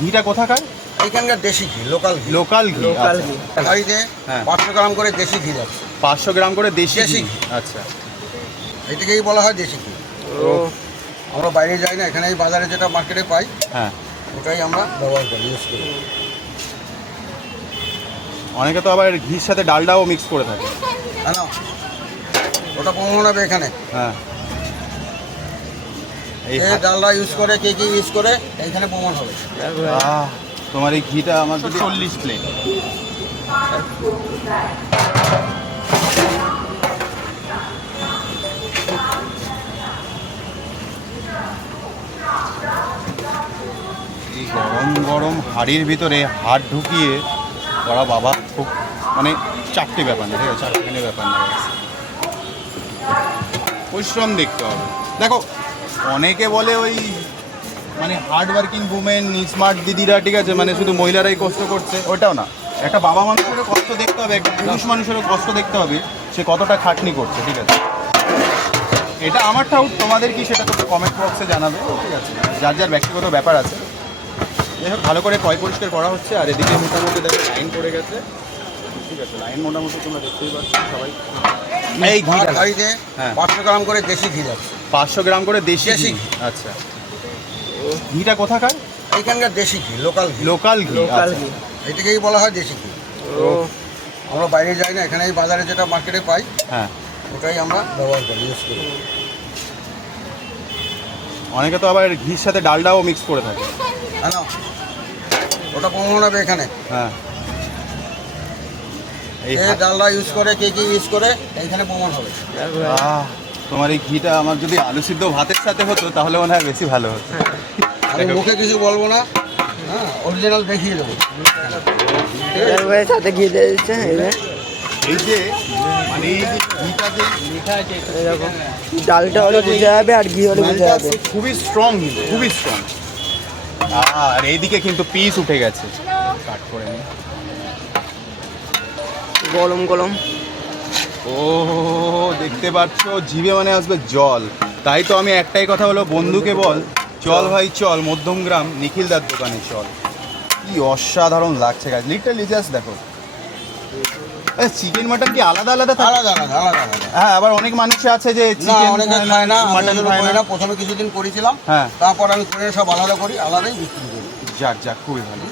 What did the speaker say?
ঘিটা কোথাকার? এইখানকার দেশি ঘি লোকাল ঘি। লোকাল ঘি লোকাল আচ্ছা। ঘি। গাড়িতে হ্যাঁ। পাঁচশো গ্রাম করে দেশি ঘি যাচ্ছে। পাঁচশো গ্রাম করে দেশি দেশি ঘি। আচ্ছা। এটাকেই বলা হয় দেশি ঘি। আমরা বাইরে যাই না এখানে বাজারে যেটা মার্কেটে পাই হ্যাঁ। ওটাই আমরা ব্যবহার করি ইউজ করি। অনেকে তো আবার ঘির সাথে ডালডাও মিক্স করে থাকে। হ্যাঁ? ওটা প্রমাণ হবে এখানে। হ্যাঁ। ডালডা ইউজ করে কে কি ইউজ করে এইখানে প্রমাণ হবে। তোমার এই ঘিটা আমার চল্লিশ প্লেট এই গরম গরম হাড়ির ভিতরে হাত ঢুকিয়ে ওরা বাবা খুব মানে চারটে ব্যাপার না ঠিক আছে? চারটে ব্যাপার না। পরিশ্রম দেখতে হবে। দেখো অনেকে বলে ওই মানে হার্ড ওয়ার্কিং উমেন স্মার্ট দিদিরা ঠিক আছে মানে শুধু মহিলারাই কষ্ট করছে ওটাও না। একটা বাবা মানুষেরও কষ্ট দেখতে হবে একটা পুরুষ মানুষেরও কষ্ট দেখতে হবে সে কতটা খাটনি করছে ঠিক আছে? এটা আমার ডাউট তোমাদের কি সেটা তো কমেন্ট বক্সে জানাবে ঠিক আছে? যার যার ব্যক্তিগত ব্যাপার আছে। যাই হোক ভালো করে কয় পরিষ্কার করা হচ্ছে আর এদিকে মোটামুটি দেখো লাইন পড়ে গেছে। ঠিক আছে লাইন মোটামুটি তোমরা দেখতেই পাচ্ছ সবাই। এই ঘিটা গাড়িতে হ্যাঁ। পাঁচশো গ্রাম করে দেশি ঘি যাচ্ছে। পাঁচশো গ্রাম করে দেশি দেশি ঘি। আচ্ছা। ঘিটা কোথাকার? এখানকার দেশি ঘি লোকাল ঘি। লোকাল ঘি লোকাল আচ্ছা। ঘি। এটাকেই বলা হয় দেশি ঘি। ও। আমরা বাইরে যাই না এখানে এই বাজারে যেটা মার্কেটে পাই হ্যাঁ। ওটাই আমরা ব্যবহার করি ইউজ করি। অনেকে তো আবার ঘির সাথে ডালডাও মিক্স করে থাকে। হ্যাঁ না? ওটা প্রমাণ হবে এখানে। হ্যাঁ। এই কে ডালডা ইউজ করে কে কি ইউজ করে এইখানে প্রমাণ হবে। আহ, তোমার এই ঘিটা আমার যদি আলু সিদ্ধ ভাতের সাথে হতো তাহলে মনে হয় বেশি ভালো হতো। আমি মুখে কিছু বলব না। হ্যাঁ অরিজিনাল দেখিয়ে দেবো। সাথে ঘি দিয়ে দিচ্ছে এই যে। মানে এই যে ঘিটা যে এই দেখো ডালটা হলে বুঝে যাবে আর ঘি হলে বুঝে যাবে। খুবই স্ট্রং খুবই স্ট্রং আর এইদিকে কিন্তু পিস উঠে গেছে। কাট করে নি। গরম গরম। ও দেখতে পাচ্ছ জিভে মানে আসবে জল। তাই তো আমি একটাই কথা হলো বন্ধুকে বল। চল ভাই চল মধ্যমগ্রাম নিখিলদার দোকানে চল। কি অসাধারণ লাগছে গাছ লিটারলি জাস্ট দেখো। চিকেন মাটন কি আলাদা আলাদা আলাদা আলাদা হ্যাঁ আবার অনেক মানুষ আছে যে চিকেন অনেকে খায় না মাটন খায় না প্রথমে কিছুদিন করেছিলাম। হ্যাঁ। তারপর আমি করে সব আলাদা করি আলাদাই বিক্রি করি। যাক যাক খুবই ভালো।